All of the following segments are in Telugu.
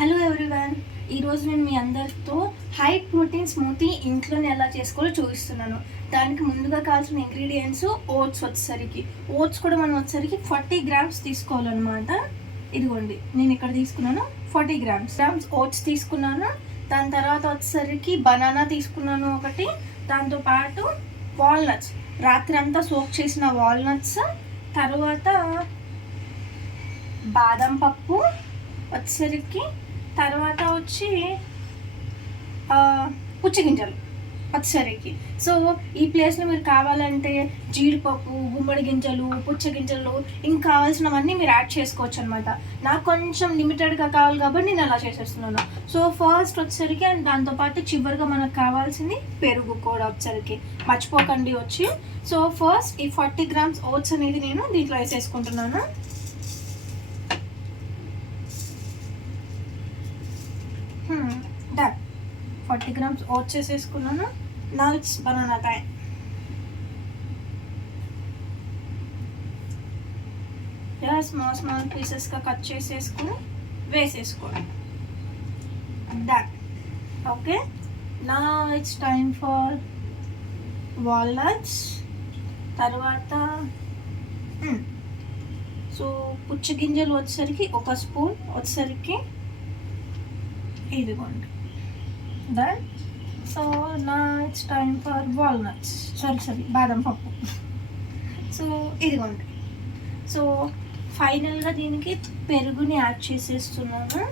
హలో ఎవ్రీవన్, ఈరోజు నేను మీ అందరితో హై ప్రోటీన్ స్మూతీ ఇంట్లోనే ఎలా చేసుకోవాలో చూపిస్తున్నాను. దానికి ముందుగా కావాల్సిన ఇంగ్రీడియంట్స్ ఓట్స్ ఓట్స్ కూడా మనం వచ్చేసరికి 40 గ్రామ్స్ తీసుకోవాలన్నమాట. ఇదిగోండి, నేను ఇక్కడ తీసుకున్నాను 40 గ్రామ్స్ ఓట్స్ తీసుకున్నాను. దాని తర్వాత వచ్చేసరికి బనానా తీసుకున్నాను ఒకటి. దాంతోపాటు వాల్నట్స్, రాత్రి అంతా సోక్ చేసిన వాల్నట్స్, తర్వాత బాదం పప్పు వచ్చేసరికి, తర్వాత వచ్చి పుచ్చగింజలు వచ్చేసరికి. సో ఈ ప్లేస్లో మీరు కావాలంటే జీడిపప్పు, గుమ్మడి గింజలు, పుచ్చగింజలు ఇంకా కావాల్సినవన్నీ మీరు యాడ్ చేసుకోవచ్చు అనమాట. నాకు కొంచెం లిమిటెడ్గా కావాలి కాబట్టి నేను అలా చేసేస్తున్నాను. సో ఫస్ట్ వచ్చేసరికి అండ్ దాంతోపాటు చివరిగా మనకు కావాల్సింది పెరుగు కూడా వచ్చేసరికి మర్చిపోకండి వచ్చి. సో ఫస్ట్ ఈ 40 గ్రామ్స్ ఓట్స్ అనేది నేను దీంట్లో వేసేసుకుంటున్నాను. డన్, 40 గ్రామ్స్ ఓట్స్ వేసేసుకున్నాను. నా ఇట్స్ బనానా టైం. స్మాల్ పీసెస్గా కట్ చేసేసుకుని వేసేసుకోండి. డన్. ఓకే, నా ఇట్స్ టైం ఫర్ వాల్నట్స్. తర్వాత సో పుచ్చగింజలు వచ్చేసరికి 1 స్పూన్ వచ్చేసరికి ఇదిగోండి. దెన్ సో నా it's time for walnuts, sorry బాదం పప్పు. సో ఇదిగోండి. సో ఫైనల్గా దీనికి పెరుగుని యాడ్ చేసేస్తున్నాను.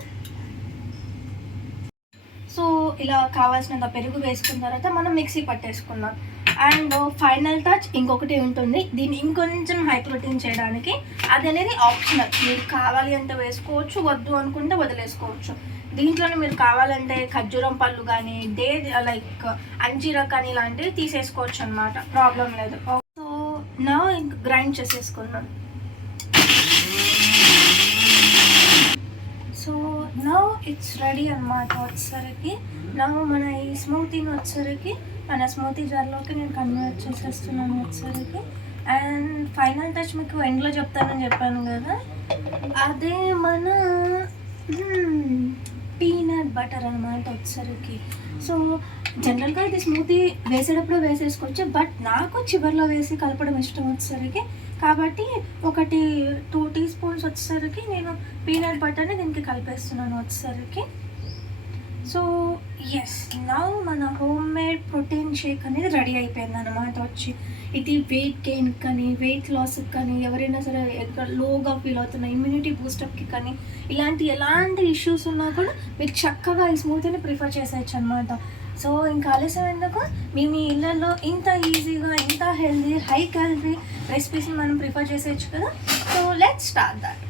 సో ఇలా కావాల్సినంత పెరుగు వేసుకున్న తర్వాత మనం మిక్సీ పట్టేసుకుందాం. అండ్ ఫైనల్ టచ్ ఇంకొకటి ఉంటుంది, దీన్ని ఇంకొంచెం హై ప్రోటీన్ చేయడానికి. అది అనేది ఆప్షనల్, మీరు కావాలి అంటే వేసుకోవచ్చు, వద్దు అనుకుంటే వదిలేసుకోవచ్చు. దీంట్లోనే మీరు కావాలంటే ఖర్జూరం పళ్ళు కానీ లైక్ అంజీరా కానీ ఇలాంటివి తీసేసుకోవచ్చు అనమాట, ప్రాబ్లం లేదు. సో నా ఇంక గ్రైండ్ చేసేసుకున్నాను. సో నా ఇట్స్ రెడీ అనమాట. వచ్చేసరికి నా మన ఈ స్మూతీని వచ్చేసరికి మన స్మూతీ జార్లోకి నేను కన్వర్ట్ చేసేస్తున్నాను వచ్చేసరికి. అండ్ ఫైనల్ టచ్ మీకు ఎండ్లో చెప్తానని చెప్పాను కదా, అదే మన పీనట్ బటర్ అనమాట వచ్చేసరికి. సో జనరల్గా ఇది స్మూతీ వేసేటప్పుడు వేసేసుకోవచ్చు, బట్ నాకు చివరిలో వేసి కలపడం ఇష్టం వచ్చేసరికి, కాబట్టి 2 టీ స్పూన్స్ వచ్చేసరికి నేను పీనట్ బటర్ని దీనికి కలిపేస్తున్నాను వచ్చేసరికి. సో ఎస్, నౌ మన హోమ్ మేడ్ ప్రోటీన్ షేక్ అనేది రెడీ అయిపోయింది అనమాట వచ్చి. ఇది వెయిట్ గెయిన్ కానీ వెయిట్ లాస్కి కానీ, ఎవరైనా సరే లోగా ఫీల్ అవుతున్న ఇమ్యూనిటీ బూస్టప్కి కానీ, ఎలాంటి ఇష్యూస్ ఉన్నా కూడా మీరు చక్కగా ఈ స్మూతీని ప్రిఫర్ చేసేయచ్చు అనమాట. సో ఇంకా ఆలస్యం ఎందుకు, మీ ఇళ్ళల్లో ఇంత ఈజీగా ఇంత హెల్దీ హై క్యాలరీ రెసిపీస్ని మనం ప్రిఫర్ చేసేయచ్చు కదా. So let's start that.